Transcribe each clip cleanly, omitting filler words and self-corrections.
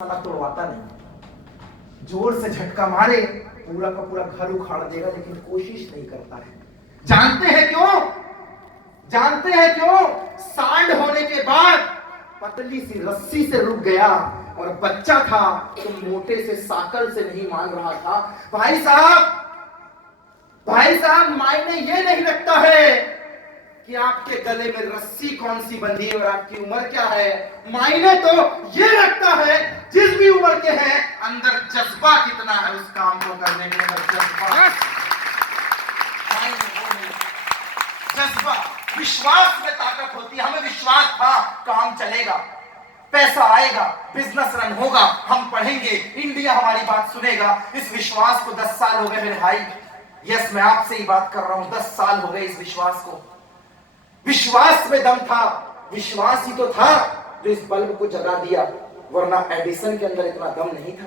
साला तोड़वाता नहीं, जोर से झटका मारे पूरा का पूरा घर उखाड़ देगा, लेकिन कोशिश नहीं करता है। जानते हैं क्यों? जानते हैं क्यों? सांड होने के बाद पतली सी रस्सी से रुक गया, और बच्चा था तो मोटे से साकल से नहीं मान रहा था। भाई साहब, मायने ये नहीं रखता है कि आपके गले में रस्सी कौन सी बंधी है और आपकी उम्र क्या है। मायने तो ये रखता है जिस भी उम्र के हैं, अंदर जज्बा कितना है उस काम को करने के अंदर जज्बा, विश्वास में ताकत होती है। हमें विश्वास था काम चलेगा, पैसा आएगा, बिजनेस रन होगा, हम पढ़ेंगे, इंडिया हमारी बात सुनेगा। इस विश्वास को 10 साल हो गए मेरे भाई। यस, मैं आपसे ही बात कर रहा हूं। 10 साल हो गए इस विश्वास को। विश्वास में दम था, विश्वास ही तो था जो इस बल्ब को जगा दिया, वरना एडिसन के अंदर इतना दम नहीं था।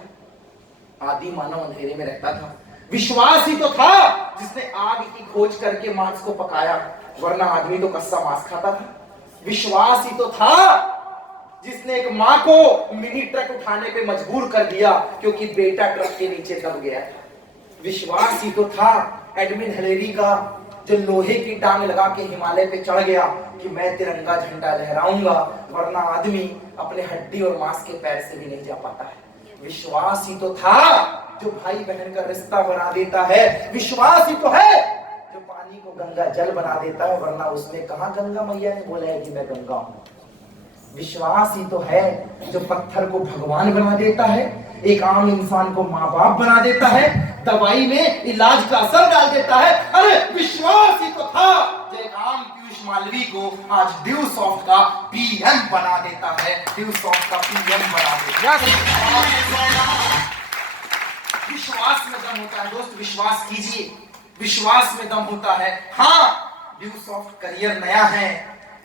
आदि मानव अंधेरे में रहता था। विश्वास ही तो था जिसने आग की खोज करके मांस को पकाया, वरना आदमी तो कच्चा मांस खाता था। विश्वास ही तो था जिसने एक मां को मिनी ट्रक उठाने पे मजबूर कर दिया क्योंकि बेटा ट्रक के नीचे दब गया। विश्वास ही तो था एडमिन हिलेरी का, जो लोहे की टांग लगा के हिमालय पे चढ़ गया कि मैं तिरंगा झंडा लहराऊंगा, वरना आदमी अपने हड्डी और मांस के पैर से भी नहीं जा पाता है। विश्वास ही तो था जो भाई बहन का रिश्ता बना देता है। विश्वास ही तो है जो पानी को गंगा जल बना देता है, वरना उसमें कहां गंगा मैया ने बोला है कि मैं गंगा हूं। विश्वास ही तो है जो पत्थर को भगवान बना देता है, एक आम इंसान को माँ बाप बना देता है, दवाई में इलाज का असर डाल देता है। अरे विश्वास ही तो था जो एक आम पीयूष मालवी को आज ड्यू सॉफ्ट का पीएम बना देता है। ड्यू सॉफ्ट का पीएम बना देता है। विश्वास में दम होता है दोस्त, विश्वास कीजिए, विश्वास में दम होता है। हाँ, ड्यू सॉफ्ट करियर नया है,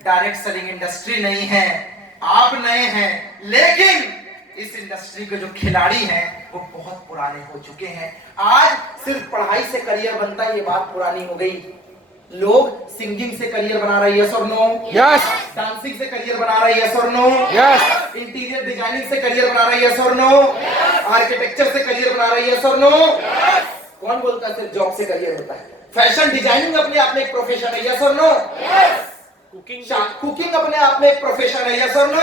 डायरेक्ट सेलिंग इंडस्ट्री नहीं है, आप नए हैं, लेकिन इस इंडस्ट्री के जो खिलाड़ी हैं वो बहुत पुराने हो चुके हैं। आज सिर्फ पढ़ाई से करियर बनता है, ये बात पुरानी हो गई। लोग सिंगिंग से करियर बना रहे हैं, यस और नो? यस। डांसिंग से करियर बना रहे हैं, यस और नो? यस। इंटीरियर डिजाइनिंग से करियर बना रहे हैं, यस और नो? आर्किटेक्चर से करियर बना रहे हैं, यस और नो? कौन बोलता है सिर्फ जॉब से करियर होता है? फैशन डिजाइनिंग अपने आप में एक प्रोफेशन है, यस और नो? कुकिंग अपने आप में एक प्रोफेशन है, यस और नो?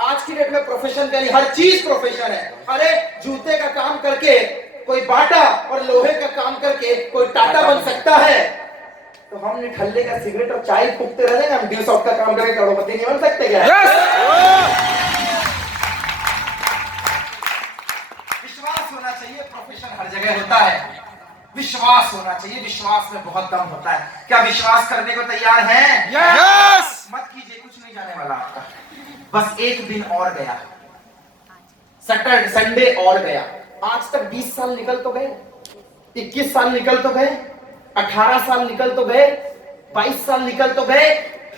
आज की डेट में प्रोफेशन यानी हर चीज प्रोफेशन है। अरे जूते का काम करके कोई बाटा और लोहे का काम करके कोई टाटा बन सकता है, तो हम निठल्ले का सिगरेट और चाय फूकते रह जाएंगे, हम ड्यू सॉफ्ट का काम करके करोड़पति नहीं बन सकते क्या? विश्वास होना चाहिए, प्रोफेशन हर जगह होता है। विश्वास होना चाहिए, विश्वास में बहुत दम होता है। क्या विश्वास करने को तैयार हैं? यस। मत कीजिए, कुछ नहीं जाने वाला आपका। बस एक दिन और गया, सैटरडे संडे और गया। आज तक 20 साल निकल तो गए, 21 साल निकल तो गए, 18 साल निकल तो गए, 22 साल निकल तो गए।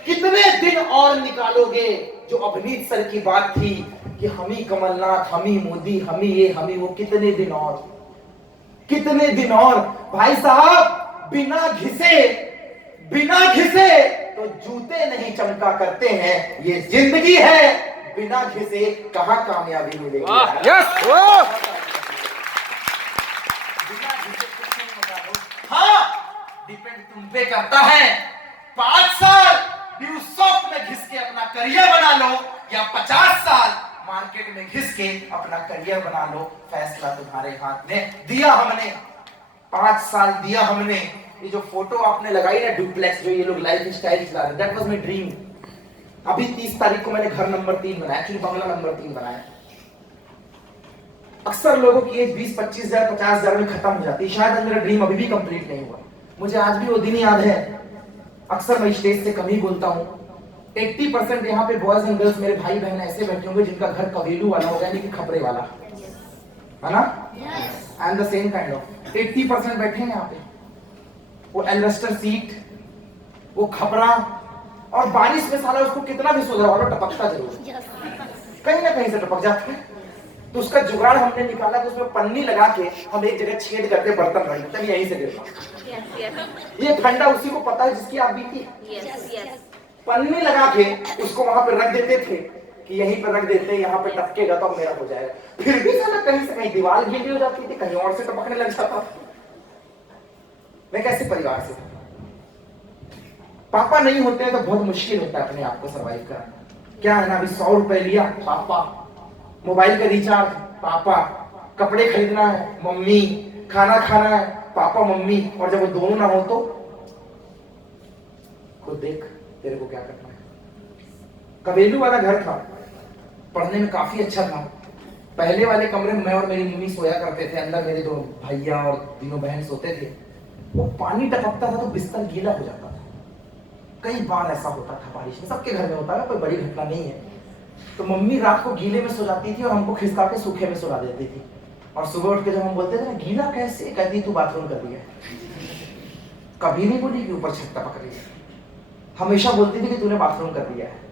कितने दिन और निकालोगे? जो अभिनीत सर की बात थी कि हम ही कमलनाथ, हम ही मोदी, हम ही ये, हम ही वो, कितने दिन और, कितने दिन और? भाई साहब, बिना घिसे तो जूते नहीं चमका करते हैं। ये जिंदगी है, बिना घिसे कहां कामयाबी मिलेगी? यस। बिना घिसे कुछ नहीं होगा। हाँ, डिपेंड तुम पे करता है। 5 साल ड्यू सॉफ्ट में घिस के अपना करियर बना लो, या 50 साल मार्केट में घिस के अपना करियर बना लो। फैसला तुम्हारे हाथ में। दिया हमने 5 साल दिया हमने। ये जो फोटो आपने लगाई ना डुप्लेक्स, जो ये लोग लाइफ स्टाइल चला रहे, दैट वाज माय ड्रीम। अभी 30 तारीख को मैंने घर नंबर 3 बनाया, एक्चुअली बंगला नंबर 3 बनाया। अक्सर लोगों की एज 20-25 हजार 50 हजार में खत्म हो जाती है। शायद मेरा ड्रीम अभी भी कंप्लीट नहीं हुआ। मुझे आज भी वो दिन याद है। अक्सर मैं स्टेज से कम ही बोलता हूँ। 80% यहाँ पे बॉयज एंड गर्ल्स मेरे भाई बहन ऐसे बैठे होंगे जिनका घर कबीलू वाला होगा, यानी कि खपरे वाला, है ना? I am the same kind of. 80% बैठे हैं यहाँ पे, वो एल्वेस्टर सीट, वो खपरा, और बारिश में साला उसको कितना भी सुधरवा लो टपकता जरूर, कहीं ना कहीं से टपक जाता है। तो उसका जुगाड़ हमने निकाला कि उसमें पन्नी लगा के हम एक जगह छेद करके बर्तन रख देते हैं, यहीं से गिरना। ये ठंडा उसी को पता है जिसकी आप बीती। पन्नी लगा के उसको वहां पे रख देते थे, कि यहीं पर रख देते हैं, यहाँ पे टपकेगा तो अब मेरा हो जाएगा। फिर भी साला कहीं से कहीं दीवार गीली हो जाती थी, कहीं और से टपकने लग जाता। मैं कैसे परिवार से, पापा नहीं होते हैं तो बहुत मुश्किल होता है अपने आप को सर्वाइव करना। क्या है ना, अभी 100 रुपए लिया, पापा, मोबाइल का रिचार्ज पापा, कपड़े खरीदना है मम्मी, खाना खाना है पापा मम्मी, और जब वो दोनों ना हो तो खुद देख तेरे को क्या करना है। कबेलू वाला घर था, पढ़ने में काफी अच्छा था। पहले वाले कमरे में मैं और मेरी मम्मी सोया करते थे, अंदर मेरे 2 भैया और तीनों बहन सोते थे। वो पानी टपकता था तो बिस्तर गीला हो जाता था। कई बार ऐसा होता था बारिश में, सबके घर में होता है, कोई बड़ी घटना नहीं है। तो मम्मी रात को गीले में सो जाती थी और हमको खिसका के सूखे में सुला देती थी। और सुबह उठ के जब हम बोलते थे ना गीला कैसे, कहती तू बाथरूम कर दिया। कभी नहीं बोली कि ऊपर छत टपक रही है, हमेशा बोलती थी कि तूने बाथरूम कर दिया है,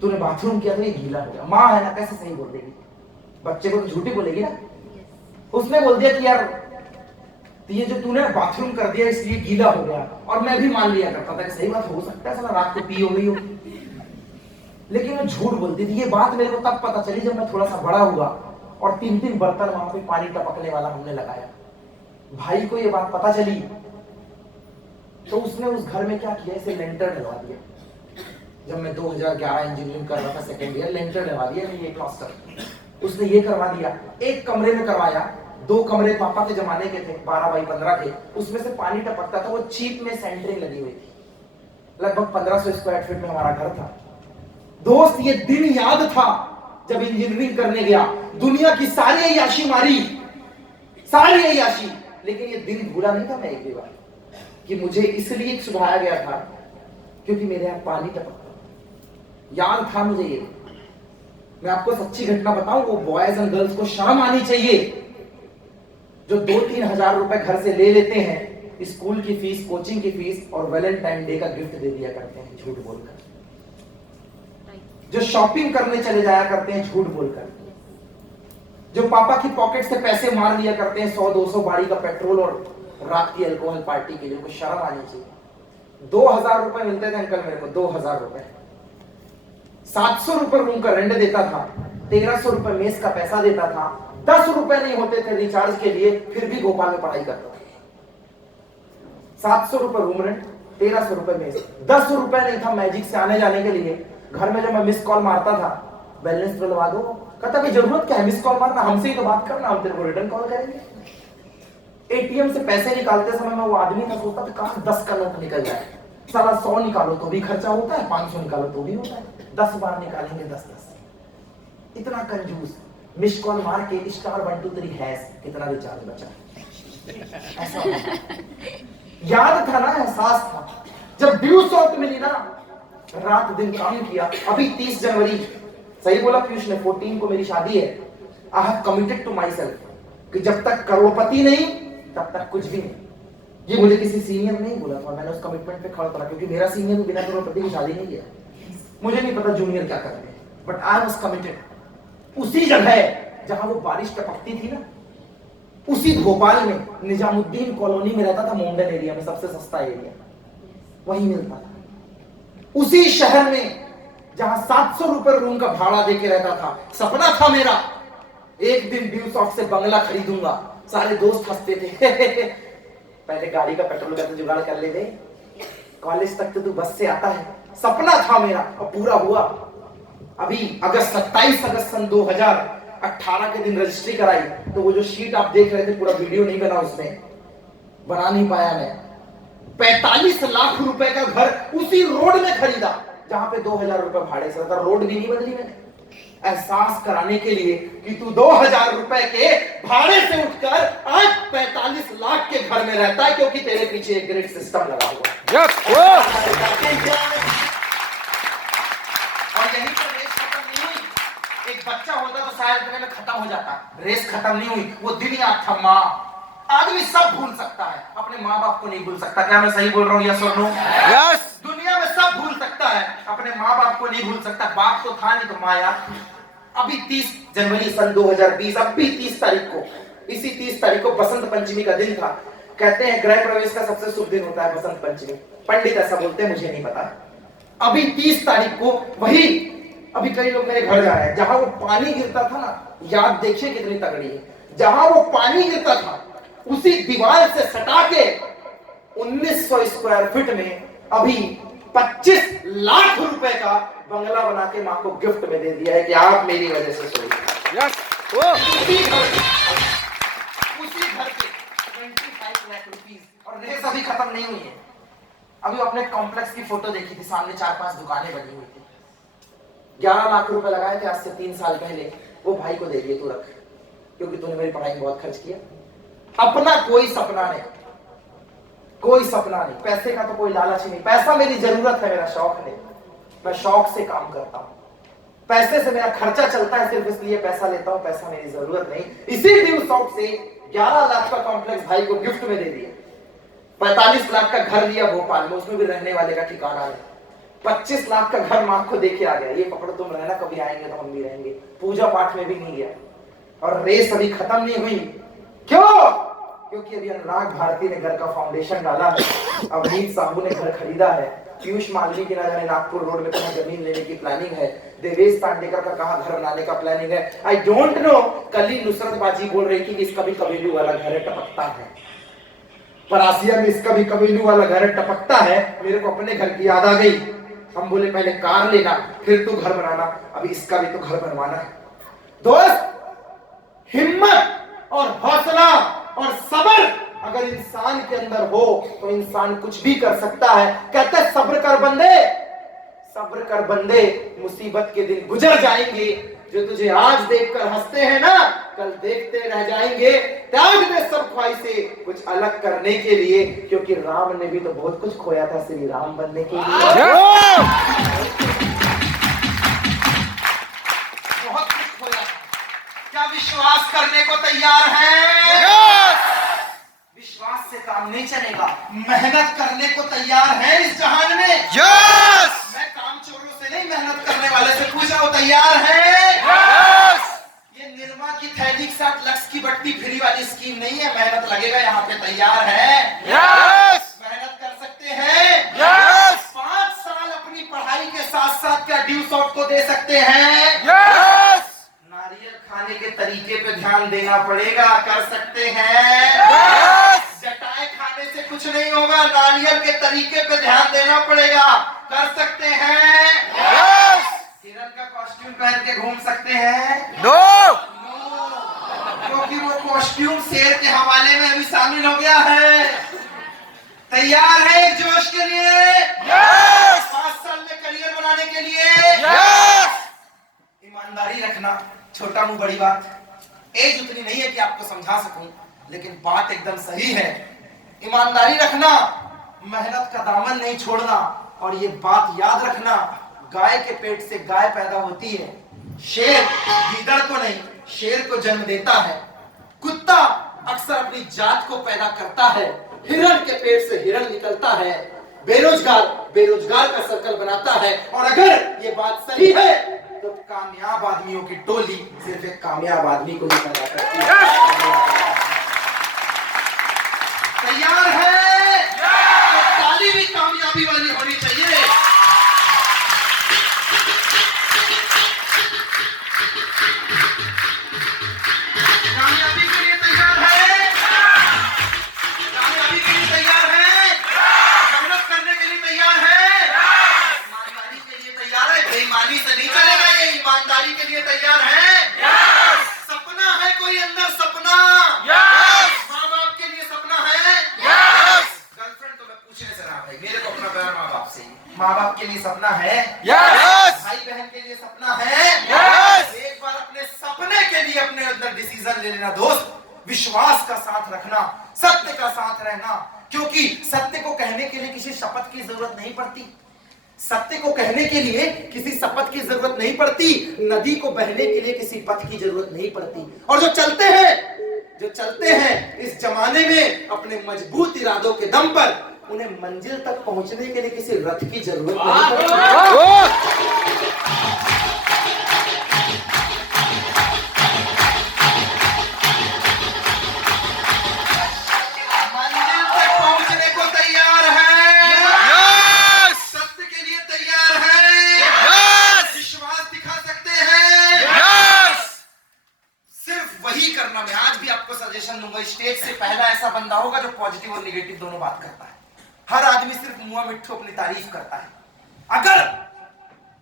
तूने बाथरूम किया तो ये गीला हो गया। माँ है ना, कैसे सही बोल देगी, बच्चे को तो झूठी बोलेगी ना। उसने बोल दिया कि यार ये जो तूने बाथरूम कर दिया इसलिए गीला हो गया, और मैं भी मान लिया करता था कि सही बात हो सकता है, साला रात को पी हो गई हो। लेकिन मैं झूठ बोलती थी। ये बात मेरे को तब पता चली जब मैं थोड़ा सा बड़ा हुआ और 3-3 बर्तन वहां पे पानी टपकने वाला हमने लगाया। भाई को ये बात पता चली तो उसने उस घर में क्या किया, इसे लेंटर डलवा दिया। जब मैं 2011 इंजीनियरिंग कर रहा था सेकेंड ईयर, लेंटर डलवा दिया ये प्लास्टर उसने ये करवा दिया। एक कमरे में करवाया, 2 कमरे पापा के जमाने के थे 12 बाई 15 के, उसमें से पानी टपकता था। वो चीप में सेंटरिंग लगी हुई थी, लगभग 1500 स्क्वायर फीट में हमारा घर था। दोस्त ये दिन याद था जब इंजीनियरिंग करने गया, दुनिया की सारी अय्याशी मारी, सारी अय्याशी, लेकिन ये दिन भूला नहीं था मैं एक भी बार, कि मुझे इसलिए सुधाया गया था क्योंकि मेरे यहां पानी टपकता। याद था मुझे ये। मैं आपको सच्ची घटना बताऊं, वो बॉयज एंड गर्ल्स को शर्म आनी चाहिए जो 2-3 हजार रुपए घर से ले लेते हैं, स्कूल की फीस, कोचिंग की फीस और वैलेंटाइन डे का गिफ्ट दे दिया करते हैं झूठ बोलकर, जो शॉपिंग करने चले जाया करते हैं झूठ बोलकर, जो पापा की पॉकेट से पैसे मार लिया करते हैं 100-200 बारी का पेट्रोल और रात की अल्कोहल पार्टी के लिए। कुछ शर्म आनी चाहिए। 2000 रुपए मिलते थे अंकल मेरे को, 2000 रुपए, 700 रुपए रूम का रेंट देता था, 1300 रुपए मेस का पैसा देता था, 10 रुपए नहीं होते थे रिचार्ज के लिए, फिर भी भोपाल में पढ़ाई करता था। 700 रुपए रूम रेंट, 1300 रुपए मेस, 10 रुपए नहीं था मैजिक से आने जाने के लिए। घर में जब मैं मिस कॉल मारता था, बैलेंस डलवा दो, कहता कि जरूरत क्या है मिस कॉल मारना, हमसे ही तो बात करना, हम तेरे को रिटर्न कॉल करेंगे। एटीएम से पैसे निकालते समय मैं वो आदमी था, सोचता था कहां 10 का नोट निकल जाए, साला 100 निकालो तो भी खर्चा होता है, 500 निकालो तो भी होता है, 10 बार निकालेंगे 10-10। इतना कंजूस। मिस कॉल मार के *123# कितना रिचार्ज बचा। ऐसा याद था ना, एहसास था। जब ड्यू शॉट मिली ना, रात दिन काम किया। अभी 30 जनवरी, सही बोला पीयूष ने, 14 को मेरी शादी है। I have committed to myself कि जब तक करोड़पति नहीं तब तक कुछ भी नहीं। ये मुझे किसी सीनियर ने नहीं बोला था, मैंने उस कमिटमेंट पे खड़ा उतरा, क्योंकि मेरा सीनियर भी बिना करोड़पति की शादी नहीं किया। मुझे नहीं पता जूनियर क्या करते हैं, बट आई वाज कमिटेड। उसी जगह जहां वो बारिश टपकती थी ना, उसी भोपाल में निजामुद्दीन कॉलोनी में रहता था, मोमडन एरिया में, सबसे सस्ता एरिया, वहीं मिलता था। उसी शहर में जहां 700 रुपए रूम का भाड़ा देके रहता था। सपना था मेरा, एक दिन ड्यू शॉट से बंगला खरीदूंगा। सारे दोस्त हंसते थे पहले गाड़ी का पेट्रोल का तो जुगाड़ कर ले गए, कॉलेज तक तो तू बस से आता है। सपना था मेरा और पूरा हुआ। अभी 27 अगस्त सन 2018 के दिन रजिस्ट्री कराई, तो वो जो शीट आप देख रहे थे, पूरा वीडियो नहीं बना, उसमें बना नहीं पाया मैं। 45 लाख रुपए का घर उसी रोड में खरीदा जहां पे 2000 रुपए भाड़े से था। रोड भी नहीं बदली मैंने, एहसास कराने के लिए कि तू 2000 रुपए के भाड़े से उठकर आज 45 लाख के घर में रहता है, क्योंकि तेरे पीछे एक ग्रिड सिस्टम लगा हुआ। और यही तो रेस खत्म नहीं हुई। एक बच्चा होता तो शायद इतने में खत्म हो जाता, रेस खत्म नहीं हुई। वो दिन याद था, माँ, आदमी सब भूल सकता है, अपने माँ बाप को नहीं भूल सकता। क्या मैं सही बोल रहा हूँ, यस और नो? यस। दुनिया में सब भूल सकता है, अपने माँ बाप को नहीं भूल सकता। बाप तो था नहीं तो माँ याद थी। अभी 30 जनवरी सन 2020, अब भी 30 तारीख को, इसी 30 तारीख को बसंत पंचमी का दिन था। कहते हैं गृह प्रवेश का सबसे शुभ दिन होता है बसंत पंचमी, पंडित ऐसा बोलते हैं, मुझे नहीं पता। अभी 30 तारीख को वही अभी कई लोग मेरे घर जा रहे हैं, जहां वो पानी गिरता था ना, याद देखिए कितनी तगड़ी है, जहां वो पानी गिरता था उसी दीवार से सटा के 1900 स्क्वायर फीट में अभी 25 लाख रुपए का बंगला बना के मां को गिफ्ट में दे दिया है कि आप मेरी वजह से सोइए। उसी घर के 25 लाख रुपीस, और रेस अभी खत्म नहीं हुई है। अभी अपने कॉम्प्लेक्स की फोटो देखी थी, सामने 4-5 दुकानें बनी हुई थी, 11 लाख रुपए लगाए थे आज से 3 साल पहले। वो भाई को दे दिए, तू रख, क्योंकि तूने मेरी पढ़ाई में बहुत खर्च किया। अपना कोई सपना नहीं, कोई सपना नहीं, पैसे का तो कोई लालच ही नहीं। पैसा मेरी जरूरत है, मेरा शौक नहीं, मैं शौक से काम करता हूं। पैसे से मेरा खर्चा चलता है सिर्फ इसलिए पैसा लेता हूं, पैसा मेरी जरूरत नहीं। इसी ड्यू शौक से 11 लाख का कॉम्प्लेक्स भाई को गिफ्ट में दे दिया। 45 लाख का घर लिया भोपाल में, उसमें भी रहने वाले का ठिकाना है। 25 लाख का घर मां को देके आ गया, ये पकड़ो तुम रहना, कभी आएंगे तो हम भी रहेंगे। पूजा पाठ में भी नहीं गया, और रेस अभी खत्म नहीं हुई। क्यों? क्योंकि अभी अनुराग भारती ने घर का फाउंडेशन डाला है, अवनीत साहू ने घर खरीदा है, पीयूष मालवी की ना जाने नागपुर रोड में कहां जमीन लेने की प्लानिंग है, देवेश तांडेकर का कहां घर बनाने का प्लानिंग है। I don't know. कल ही नुसरत बाजी बोल रही थी कि इसका भी कबीलू वाला घर है, टपकता है। परासिया में इसका भी कबीलू वाला घर है, टपकता है। मेरे को अपने घर की याद आ गई। हम बोले पहले कार लेना, फिर तू घर बनाना, अभी इसका भी तो घर बनवाना है। दोस्त, हिम्मत और हौसला और सब्र अगर इंसान के अंदर हो तो इंसान कुछ भी कर सकता है। कहते हैं सब्र कर बंदे, सब्र कर बंदे, मुसीबत के दिन गुजर जाएंगे। जो तुझे आज देखकर हंसते हैं ना, कल देखते रह जाएंगे। त्याग दे सब ख्वाहिशें कुछ अलग करने के लिए, क्योंकि राम ने भी तो बहुत कुछ खोया था श्री राम बनने के लिए। बहुत कुछ खोया। क्या विश्वास करने को तैयार है? विश्वास से काम नहीं चलेगा, मेहनत करने को तैयार है इस जहान में। मैं काम चोरों से नहीं, मेहनत करने वाले से पूछा, वो तैयार है? ये निर्मा की थैली के साथ लक्स की बट्टी फ्री वाली स्कीम नहीं है, मेहनत लगेगा यहाँ पे। तैयार है? मेहनत कर सकते हैं? 5 साल अपनी पढ़ाई के साथ साथ क्या ड्यू शॉट को दे सकते हैं? नारियल खाने के तरीके पे ध्यान देना पड़ेगा, कर सकते हैं? जटाए खाने से कुछ नहीं होगा, नारियल के तरीके पे ध्यान देना पड़ेगा, कर सकते हैं? हिरन का कॉस्ट्यूम पहन के घूम सकते हैं? नो, क्योंकि वो कॉस्ट्यूम शेर के हवाले में अभी शामिल हो गया है। तैयार है एक जोश के लिए? 5 साल में करियर बनाने के लिए? ईमानदारी रखना, छोटा मुंह बड़ी बात। एज उतनी नहीं है कि आपको समझा सकूं, लेकिन बात एकदम सही है। ईमानदारी रखना, मेहनत का दामन नहीं छोड़ना, और ये बात याद रखना, गाय के पेट से गाय पैदा होती है, शेर गीदड़ को नहीं, शेर को जन्म देता है। कुत्ता अक्सर अपनी जात को पैदा करता है, हिरण के पेट से हिरण निकलता है। बेरोजगार बेरोजगार का सर्कल बनाता है। और अगर ये बात सही है तो कामयाब आदमियों की टोली सिर्फ एक कामयाब आदमी को ही पैदा करती है। तैयार है? तो ताली भी कामयाबी वाली होनी चाहिए। कामयाबी के लिए तैयार है? कामयाबी के लिए तैयार है? मेहनत करने के लिए तैयार है? ईमानदारी के लिए तैयार है? बेईमानी से नहीं चलेगा ये। ईमानदारी के लिए तैयार है? सपना है कोई अंदर? सपना माँ बाप के लिए सपना है? गर्लफ्रेंड तो मैं पूछने से रहा भाई, मेरे को अपना प्यार माँ बाप से। माँ बाप के लिए सपना है? भाई बहन के लिए सपना है? एक बार अपने सपने के लिए अपने अंदर डिसीजन ले लेना दोस्त। विश्वास का साथ रखना, सत्य का साथ रहना, क्योंकि सत्य को कहने के लिए किसी शपथ की जरूरत नहीं पड़ती। सत्य को कहने के लिए किसी शपथ की जरूरत नहीं पड़ती। नदी को बहने के लिए किसी पथ की जरूरत नहीं पड़ती। और जो चलते हैं इस जमाने में अपने मजबूत इरादों के दम पर, उन्हें मंजिल तक पहुंचने के लिए किसी रथ की जरूरत नहीं पड़ती। विश्वास दिखा वही करना। मैं आज भी आपको सजेशन दूंगा, स्टेज से पहला ऐसा बंदा होगा जो पॉजिटिव और निगेटिव दोनों बात करता है। हर आदमी सिर्फ मुआ मिट्ठू अपनी तारीफ करता है।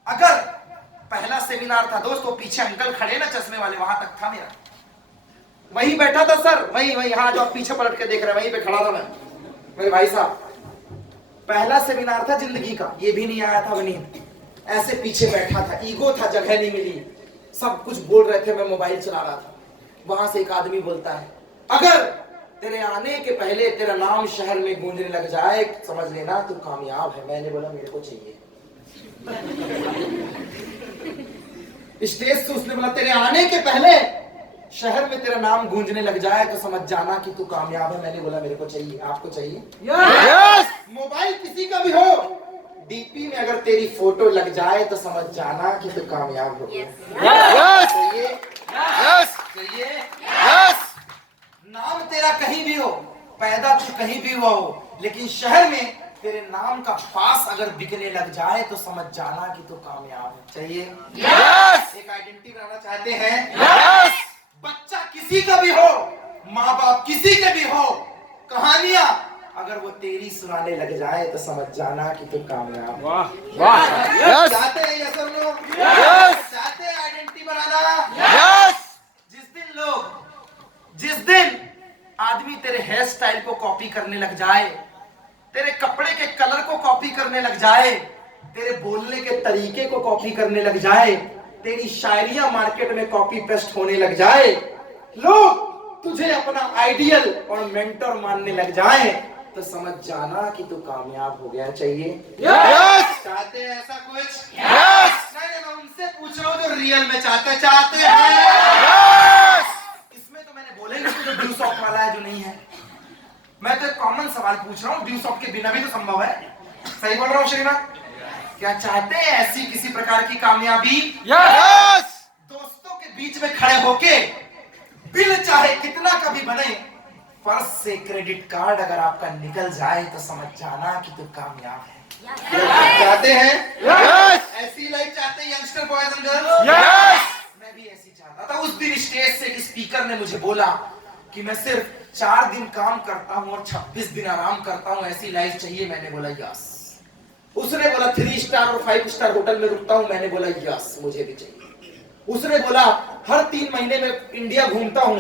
अगर पहला सेमिनार था दोस्त, वो पीछे अंकल खड़े ना चश्मे वाले, वहां तक था मेरा, वहीं बैठा था सर, वहीं हाँ जो आप पीछे पलट के देख रहे हैं, वहीं पे खड़ा था मैं, मेरे भाई साहब। पहला सेमिनार था जिंदगी का, ये भी नहीं आया था वनीत, ऐसे पीछे बैठा था, ईगो था, जगह नहीं मिली, सब कुछ बोल रहे थे, मैं मोबाइल चला रहा था। वहां से एक आदमी बोलता है, अगर तेरे आने के पहले तेरा नाम शहर में गूंजने लग जाए, समझ लेना तू कामयाब है। मैंने बोला मेरे को चाहिए। स्टेज से उसने बोला, तेरे आने के पहले शहर में तेरा नाम गूंजने लग जाए तो समझ जाना कि तू कामयाब है। मैंने बोला मेरे को चाहिए। आपको चाहिए? यस। मोबाइल किसी का भी हो, डीपी में अगर तेरी फोटो लग जाए तो समझ जाना कि तू कामयाब हो गया। यस। चाहिए? यस। चाहिए? यस। नाम तेरा कहीं भी हो, पैदा तू कहीं भी हुआ हो, लेकिन शहर में तेरे नाम का पास अगर बिकने लग जाए तो समझ जाना कि तू कामयाब है। चाहिए? यस। एक आइडेंटिटी बनाना चाहते हैं? यस। बच्चा किसी का भी हो, माँ बाप किसी के भी हो, कहानियां अगर वो तेरी सुनाने लग जाए तो समझ जाना कि तू कामयाब। वाह वाह। यस। चाहते हैं यस और नो? यस। चाहते हैं आइडेंटिटी बनाना? यस। जिस दिन आदमी तेरे हेयर स्टाइल को कॉपी करने लग जाए, तेरे कपड़े के कलर को कॉपी करने लग जाए, तेरे बोलने के तरीके को कॉपी करने लग जाए, तेरी शायरियां मार्केट में कॉपी पेस्ट होने लग जाए, लोग तुझे अपना आइडियल और मेंटर मानने लग जाए, तो समझ जाना कि तू कामयाब हो गया। चाहिए? यस। चाहते हैं ऐसा कुछ? यस। नहीं, मैं उनसे पूछ रहा हूँ जो रियल में चाहते हैं। यस। इसमें तो मैंने बोला ही नहीं जो ड्यू सॉफ्ट वाला है, जो नहीं है। मैं तो एक कॉमन सवाल पूछ रहा हूँ, ड्यू सॉफ्ट के बिना भी तो संभव है। सही बोल रहा हूँ श्रीमान? क्या चाहते हैं ऐसी किसी प्रकार की कामयाबी? यस। दोस्तों के बीच में खड़े होके बिल चाहे कितना का भी बने, पर्स से क्रेडिट कार्ड अगर आपका निकल जाए तो समझ जाना कि तू कामयाब है। चाहते हैं? यस। ऐसी लाइफ चाहते हैं youngster boys and girls? Yes. मैं भी ऐसी चाहता था। उस दिन स्टेज से एक स्पीकर ने मुझे बोला कि मैं सिर्फ 4 दिन काम करता हूं और 26 दिन आराम करता हूं, ऐसी लाइफ चाहिए। मैंने बोला यस। उसने बोला 3 स्टार और 5 स्टार होटल में रुकता हूं। मैंने बोला यस, मुझे भी चाहिए। उसने बोला हर 3 महीने में इंडिया घूमता हूं,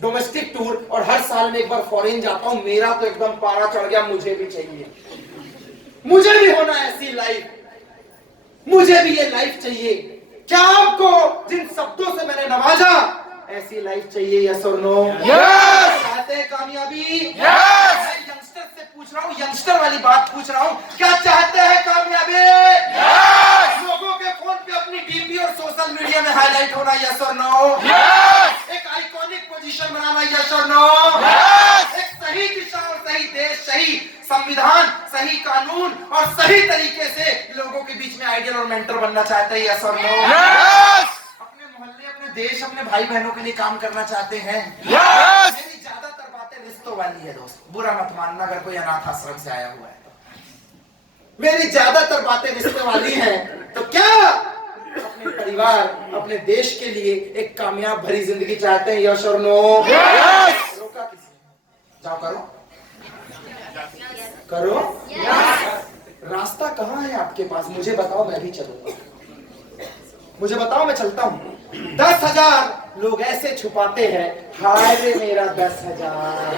डोमेस्टिक टूर, और हर साल में एक बार फॉरेन जाता हूं। मेरा तो एकदम पारा चढ़ गया, मुझे भी चाहिए। मुझे भी होना ऐसी लाइफ, मुझे भी ये लाइफ चाहिए। क्या आपको जिन शब्दों से मैंने नवाजा ऐसी लाइफ चाहिए? यस और नो? यस। चाहते हैं कामयाबी? यस। मैं यंगस्टर से पूछ रहा हूँ, यंगस्टर वाली बात पूछ रहा हूँ, क्या चाहते हैं कामयाबी? यस। लोगों के फोन पे अपनी डीपी और सोशल मीडिया में हाईलाइट होना? यस और नो? यस। एक आइकॉनिक पोजीशन बनाना? यस और नो? यस। एक सही दिशा और सही देश, सही संविधान, सही कानून और सही तरीके से लोगों के बीच में आइडियल और मेंटर बनना चाहते हैं? यस और नो? यस। अपने मोहल्ले, अपने देश, अपने भाई बहनों के लिए काम करना चाहते हैं? यस। मेरी ज्यादातर बातें रिश्तों वाली है दोस्त, बुरा मत मानना अगर कोई अनाथ आश्रम से आया हुआ है तो। मेरी ज्यादातर बातें रिश्ते वाली हैं। तो क्या अपने परिवार, अपने देश के लिए एक कामयाब भरी जिंदगी चाहते हैं? यस और नो? यस। रोका किसी ने? जाओ करो करो। रास्ता कहाँ है आपके पास? मुझे बताओ, मैं भी चलूंगा। मुझे बताओ, मैं चलता हूँ। 10,000 लोग ऐसे छुपाते हैं, हाय रे मेरा 10,000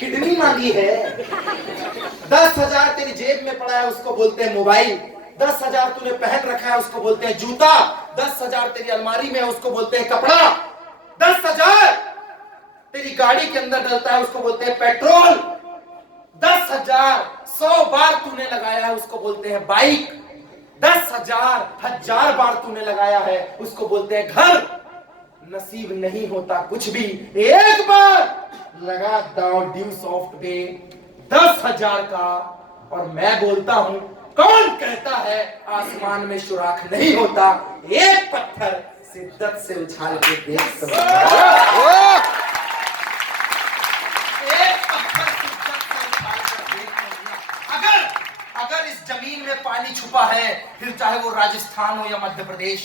किडनी मांगी है। 10,000 तेरी जेब में पड़ा है, उसको बोलते हैं मोबाइल। 10,000 तूने पहन रखा है, उसको बोलते हैं जूता। 10,000 तेरी अलमारी में है, उसको बोलते हैं कपड़ा। 10,000 तेरी गाड़ी के अंदर डलता है, उसको बोलते हैं पेट्रोल। 10,000 100 बार तूने लगाया है, उसको बोलते हैं बाइक। 10,000 1000 बार तूने लगाया है, उसको बोलते हैं घर। नसीब नहीं होता कुछ भी, एक बार लगा दाव ड्यू सॉफ्ट पे 10,000 का। और मैं बोलता हूं, कौन कहता है आसमान में सुराख नहीं होता? एक पत्थर शिद्दत से उछाल के देख तो अगर इस जमीन में पानी छुपा है, फिर चाहे वो राजस्थान हो या मध्य प्रदेश,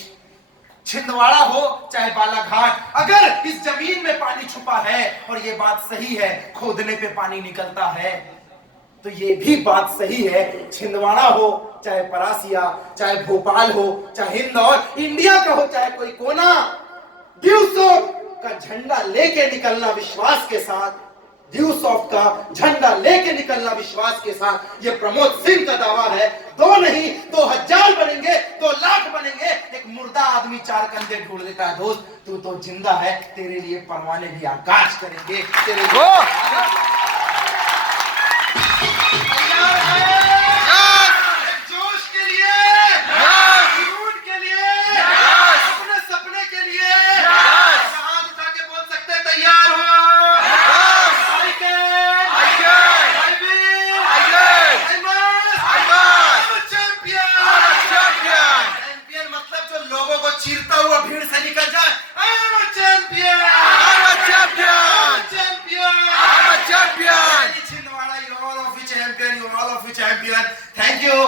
छिंदवाड़ा हो चाहे बालाघाट, अगर इस जमीन में पानी छुपा है और ये बात सही है, खोदने पे पानी निकलता है, तो ये भी बात सही है, छिंदवाड़ा हो चाहे परासिया, चाहे भोपाल हो, चाहे इंदौर, इंडिया का हो चाहे कोई कोना, ड्यूसॉफ्ट का झंडा लेके निकलना विश्वास के साथ, ड्यूसॉफ्ट का झंडा लेके निकलना विश्वास के साथ, ये प्रमोद सिंह का दावा है। 2 नहीं 2000 बनेंगे, 2 लाख बनेंगे, एक मुर्दा आदमी 4 कंधे ढूंढ लेता है। दोस्त तू तो जिंदा है, तेरे लिए परवाने भी आकाश करेंगे, तेरे जोश के लिए, जुनून के लिए, अपने सपने के लिए हाथ उठा के बोल सकते हैं तैयार हो? चैंपियन मतलब जो लोगों को चीरता हुआ भीड़ से निकल जाए। I am a champion. I'm a champion. Champion. I'm a champion. Chhindwara, you all of you champion, you all of you champion. Thank you.